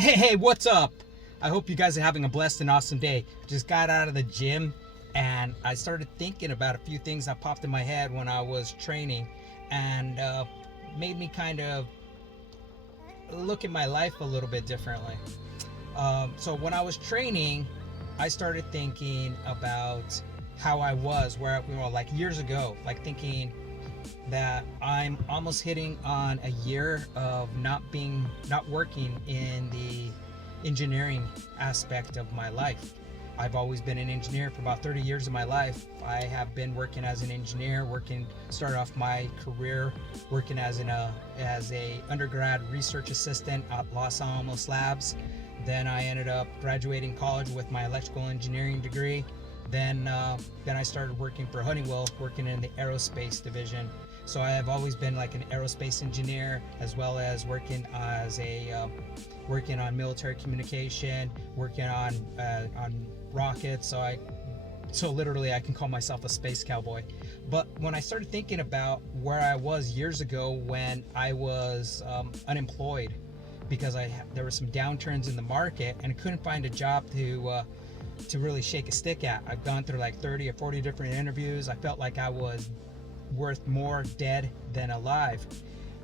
Hey, what's up? I hope you guys are having a blessed and awesome day. Just got out of the gym and I started thinking about a few things that popped in my head when I was training and made me kind of look at my life a little bit differently. So when I was training, I started thinking about how I was, where like years ago, like thinking that I'm almost hitting on a year of not working in the engineering aspect of my life. I've always been an engineer for about 30 years of my life. I have been working as an engineer, started off my career working as a undergrad research assistant at Los Alamos Labs. Then I ended up graduating college with my electrical engineering degree. Then I started working for Honeywell, working in the aerospace division. So I have always been like an aerospace engineer, as well as working on military communication, working on rockets. So literally I can call myself a space cowboy. But when I started thinking about where I was years ago when I was unemployed, because there were some downturns in the market and I couldn't find a job to really shake a stick at. I've gone through like 30 or 40 different interviews. I felt like I was worth more dead than alive.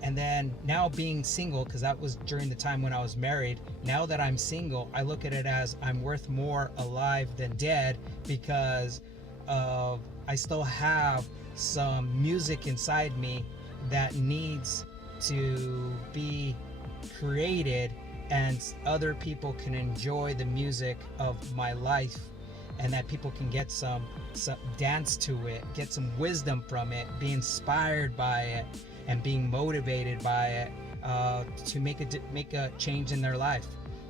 And then now being single, because that was during the time when I was married, now that I'm single, I look at it as I'm worth more alive than dead, because I still have some music inside me that needs to be created, and other people can enjoy the music of my life, and that people can get some dance to it, get some wisdom from it, be inspired by it, and being motivated by it to make a change in their life.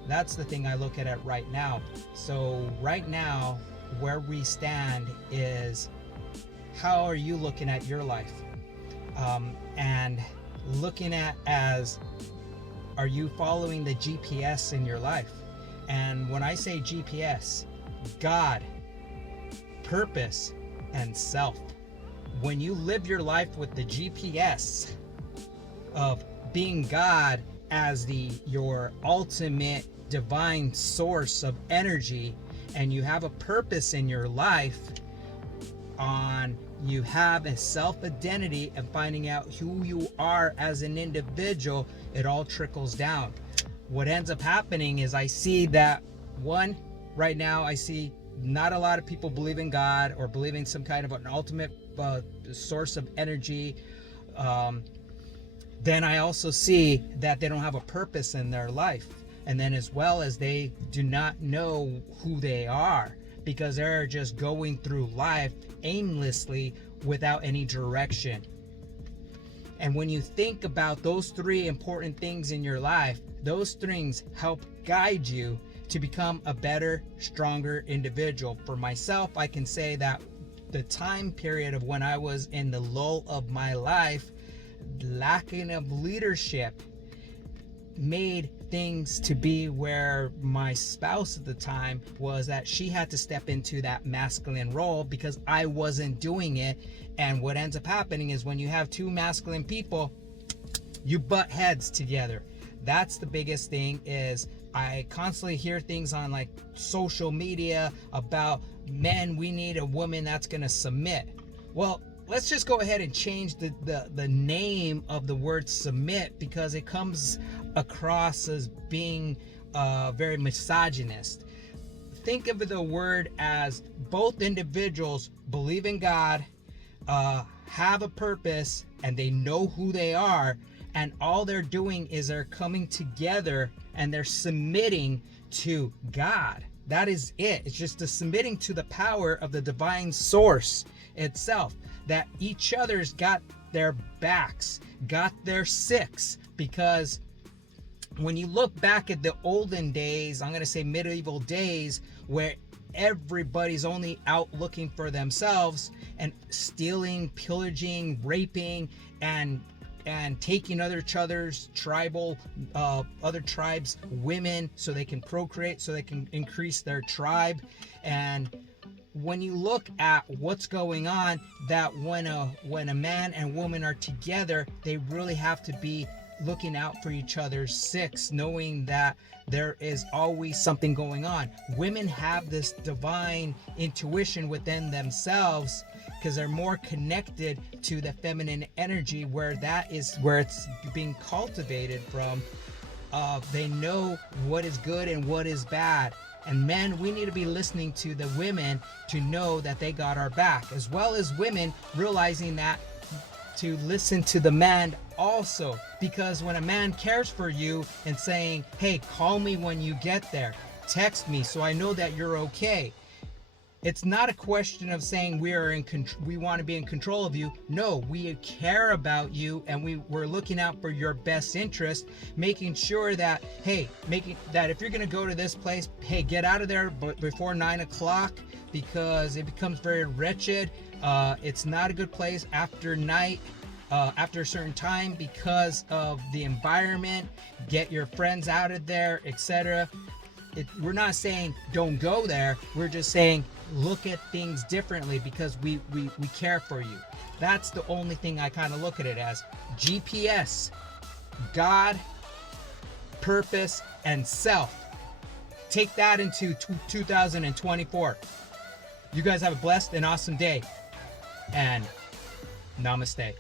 That's the thing I look at it right now. So right now, where we stand is, how are you looking at your life? And looking at as, are you following the GPS in your life? And when I say GPS, God, purpose, and self. When you live your life with the GPS of being God as your ultimate divine source of energy, and you have a purpose in your life, you have a self-identity and finding out who you are as an individual, it all trickles down. What ends up happening is I see that, right now I see not a lot of people believe in God or believe in some kind of an ultimate source of energy. Then I also see that they don't have a purpose in their life. And then as well as they do not know who they are, because they're just going through life aimlessly without any direction. And when you think about those three important things in your life, those things help guide you to become a better, stronger individual. For myself, I can say that the time period of when I was in the lull of my life, lacking of leadership, made things to be where my spouse at the time was that she had to step into that masculine role because I wasn't doing it. And what ends up happening is when you have two masculine people, you butt heads together. That's the biggest thing. Is I constantly hear things on like social media about, men, we need a woman that's gonna submit. Well, let's just go ahead and change the name of the word submit, because it comes across as being very misogynist. Think of the word as both individuals believe in God, have a purpose, and they know who they are, and all they're doing is they're coming together and they're submitting to God. That is it. It's just the submitting to the power of the divine source itself, that each other's got their backs, got their six. Because when you look back at the olden days, I'm going to say medieval days, where everybody's only out looking for themselves and stealing, pillaging, raping, and taking other tribes women so they can procreate, so they can increase their tribe. And when you look at what's going on, that when a man and woman are together, they really have to be looking out for each other's six, knowing that there is always something going on. Women have this divine intuition within themselves because they're more connected to the feminine energy, where that is where it's being cultivated from. They know what is good and what is bad. And men, we need to be listening to the women to know that they got our back, as well as women realizing that to listen to the man also. Because when a man cares for you and saying, hey, call me when you get there, text me so I know that you're okay. It's not a question of saying we want to be in control of you. No, we care about you, and we're looking out for your best interest, making sure that, hey, if you're going to go to this place, hey, get out of there before 9 o'clock, because it becomes very wretched. It's not a good place after night. After a certain time, because of the environment. Get your friends out of there, etc. We're not saying don't go there. We're just saying look at things differently, because we care for you. That's the only thing I kind of look at it as. GPS, God, purpose, and self. Take that into 2024. You guys have a blessed and awesome day, and namaste.